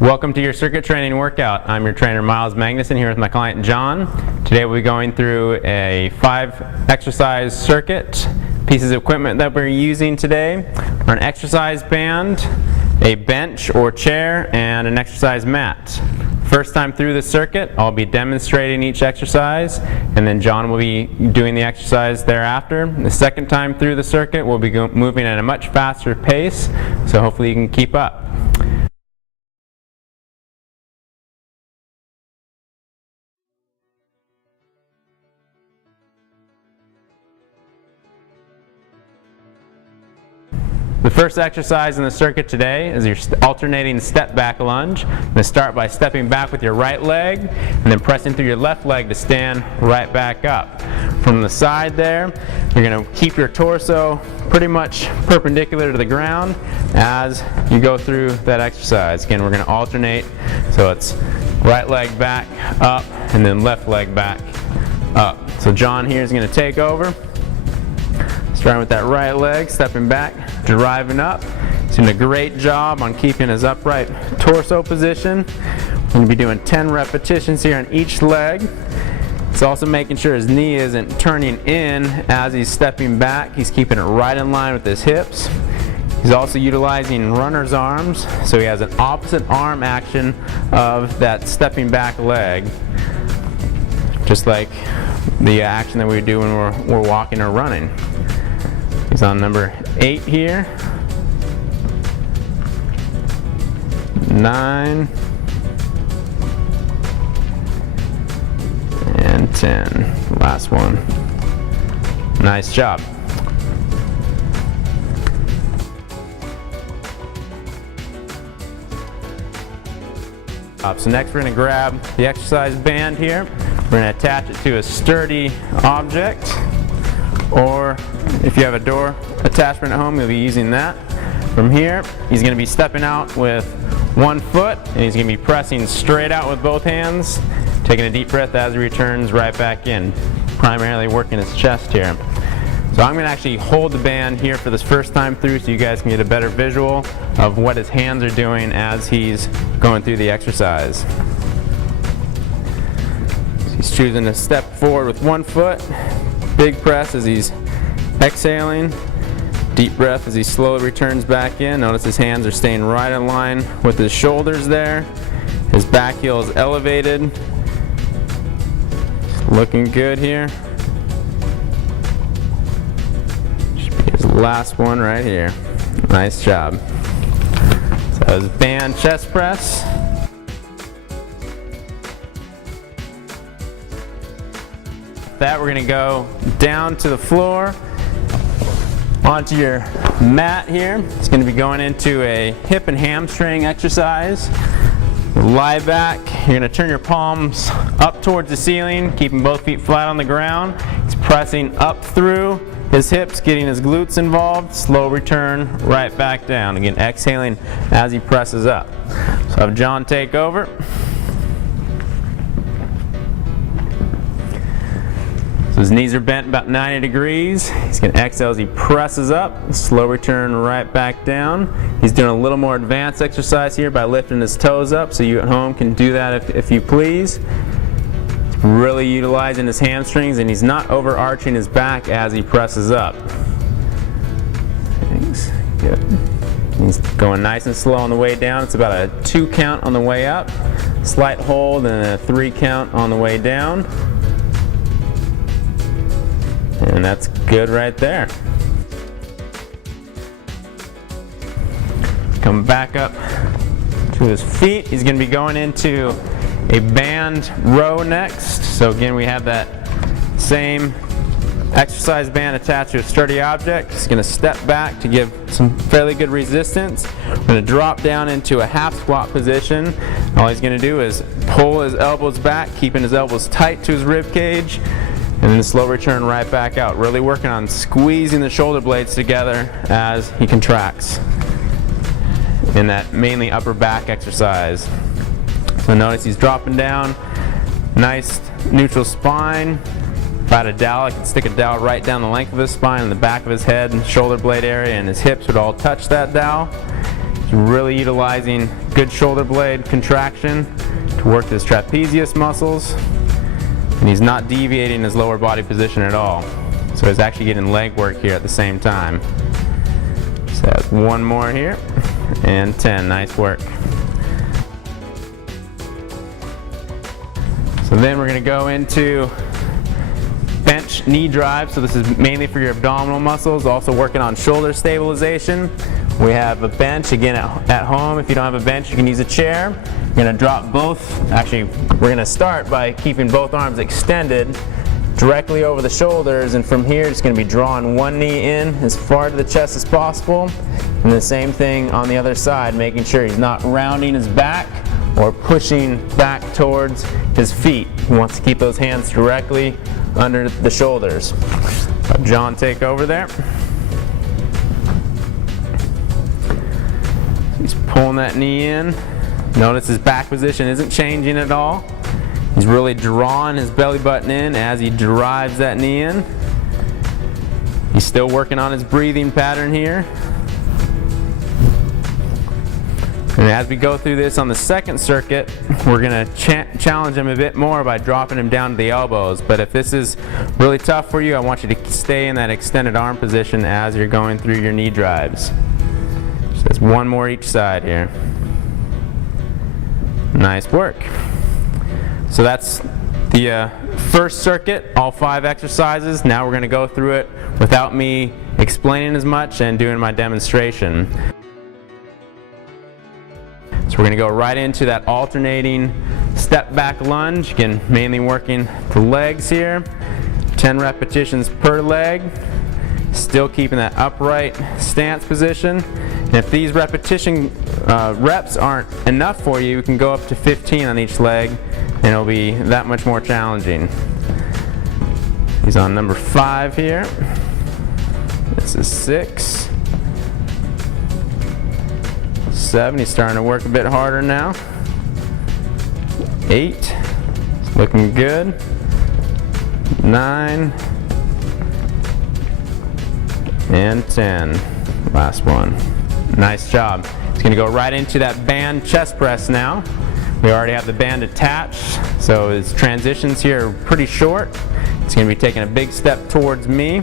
Welcome to your circuit training workout. I'm your trainer Miles Magnuson here with my client John. Today we'll be going through a 5-exercise circuit. Pieces of equipment that we're using today are an exercise band, a bench or chair, and an exercise mat. First time through the circuit, I'll be demonstrating each exercise, and then John will be doing the exercise thereafter. The second time through the circuit, we'll be moving at a much faster pace, so hopefully you can keep up. The first exercise in the circuit today is your alternating step back lunge. You're going to start by stepping back with your right leg and then pressing through your left leg to stand right back up. From the side there, you're going to keep your torso pretty much perpendicular to the ground as you go through that exercise. Again, we're going to alternate, so it's right leg back, up, and then left leg back, up. So John here is going to take over. Starting with that right leg, stepping back, driving up. He's doing a great job on keeping his upright torso position. We're going to be doing 10 repetitions here on each leg. He's also making sure his knee isn't turning in as he's stepping back. He's keeping it right in line with his hips. He's also utilizing runner's arms, so he has an opposite arm action of that stepping back leg, just like the action that we do when we're walking or running. He's on number 8 here, 9, and 10. Last one. Nice job. So next we're going to grab the exercise band here. We're going to attach it to a sturdy object, or if you have a door attachment at home, you'll be using that. From here, he's going to be stepping out with one foot, and he's going to be pressing straight out with both hands, taking a deep breath as he returns right back in, primarily working his chest here. So I'm going to actually hold the band here for this first time through so you guys can get a better visual of what his hands are doing as he's going through the exercise. So he's choosing to step forward with one foot, big press as he's exhaling, deep breath as he slowly returns back in. Notice his hands are staying right in line with his shoulders there. His back heel is elevated. Looking good here. Should be his last one right here. Nice job. So his band chest press. That we're going to go down to the floor, onto your mat here. It's going to be going into a hip and hamstring exercise. Lie back. You're going to turn your palms up towards the ceiling, keeping both feet flat on the ground. He's pressing up through his hips, getting his glutes involved. Slow return right back down. Again, exhaling as he presses up. So have John take over. So his knees are bent about 90 degrees. He's going to exhale as he presses up. Slow return right back down. He's doing a little more advanced exercise here by lifting his toes up, so you at home can do that if you please. He's really utilizing his hamstrings, and he's not overarching his back as he presses up. Thanks. Good. He's going nice and slow on the way down. It's about a 2 count on the way up, slight hold, and a 3 count on the way down. And that's good right there. Come back up to his feet. He's going to be going into a band row next. So again, we have that same exercise band attached to a sturdy object. He's going to step back to give some fairly good resistance. We're going to drop down into a half squat position. All he's going to do is pull his elbows back, keeping his elbows tight to his rib cage. And then slow return right back out. Really working on squeezing the shoulder blades together as he contracts in that mainly upper back exercise. So notice he's dropping down. Nice neutral spine. If I had a dowel, I could stick a dowel right down the length of his spine and the back of his head and shoulder blade area, and his hips would all touch that dowel. He's really utilizing good shoulder blade contraction to work his trapezius muscles, and he's not deviating his lower body position at all. So he's actually getting leg work here at the same time. So that's one more here, and 10, nice work. So then we're gonna go into bench knee drive. So this is mainly for your abdominal muscles, also working on shoulder stabilization. We have a bench, again at home. If you don't have a bench, you can use a chair. You're gonna drop both, actually we're gonna start by keeping both arms extended directly over the shoulders, and from here it's gonna be drawing one knee in as far to the chest as possible. And the same thing on the other side, making sure he's not rounding his back or pushing back towards his feet. He wants to keep those hands directly under the shoulders. Let John take over there. He's pulling that knee in. Notice his back position isn't changing at all. He's really drawing his belly button in as he drives that knee in. He's still working on his breathing pattern here. And as we go through this on the second circuit, we're going to challenge him a bit more by dropping him down to the elbows. But if this is really tough for you, I want you to stay in that extended arm position as you're going through your knee drives. Just one more each side here. Nice work. So that's the first circuit, all 5 exercises. Now we're going to go through it without me explaining as much and doing my demonstration. So we're going to go right into that alternating step back lunge, again mainly working the legs here. 10 repetitions per leg, still keeping that upright stance position. And if these repetition reps aren't enough for you, you can go up to 15 on each leg, and it'll be that much more challenging. He's on number 5 here. This is 6. 7, he's starting to work a bit harder now. 8, looking good. 9, and 10, last one. Nice job. He's going to go right into that band chest press now. We already have the band attached, so his transitions here are pretty short. He's going to be taking a big step towards me.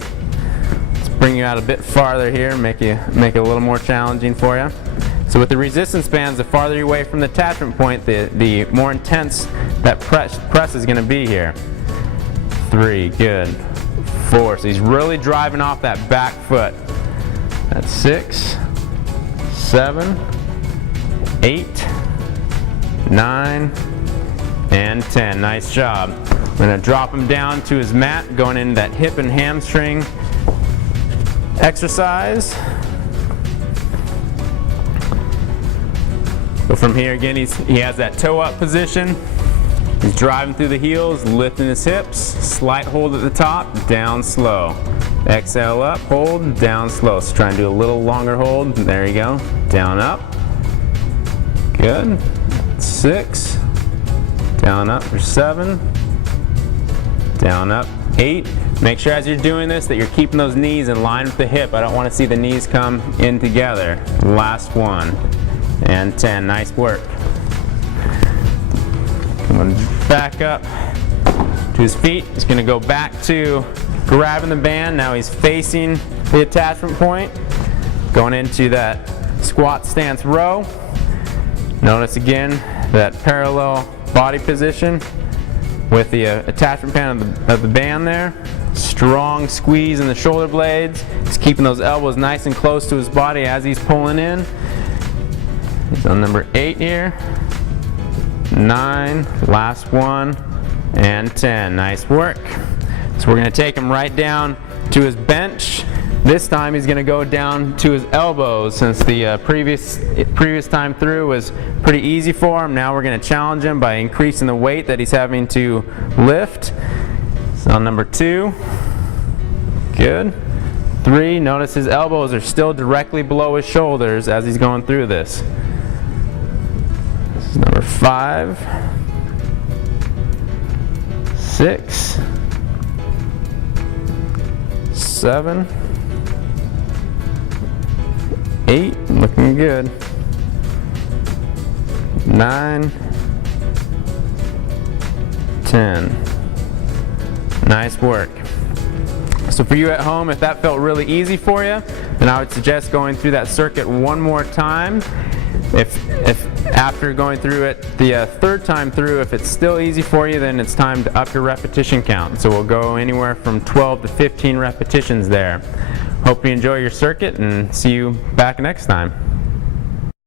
Let's bring you out a bit farther here, make it a little more challenging for you. So with the resistance bands, the farther you're away from the attachment point, the more intense that press is going to be here. 3, good. 4, so he's really driving off that back foot. That's 6, 7, 8, 9, and 10. Nice job. I'm going to drop him down to his mat, going into that hip and hamstring exercise. So from here again, he has that toe up position. He's driving through the heels, lifting his hips, slight hold at the top, down slow. Exhale up, hold, down slow. So try and do a little longer hold. There you go. Down up. Good. 6. Down up for 7. Down up 8. Make sure as you're doing this that you're keeping those knees in line with the hip. I don't want to see the knees come in together. Last one. And 10. Nice work. Coming back up to his feet. He's going to go back to grabbing the band. Now he's facing the attachment point. Going into that squat stance row. Notice again that parallel body position with the attachment band of the band there. Strong squeeze in the shoulder blades. He's keeping those elbows nice and close to his body as he's pulling in. He's on number 8 here. 9, last one, and 10. Nice work. So we're going to take him right down to his bench. This time he's going to go down to his elbows, since the previous time through was pretty easy for him. Now we're going to challenge him by increasing the weight that he's having to lift. So on number 2, good. 3, notice his elbows are still directly below his shoulders as he's going through this. This is number 5, 6, 7, 8, looking good. 9, 10. Nice work. So for you at home, if that felt really easy for you, then I would suggest going through that circuit one more time. If after going through it the third time through, if it's still easy for you, then it's time to up your repetition count. So we'll go anywhere from 12 to 15 repetitions there. Hope you enjoy your circuit and see you back next time.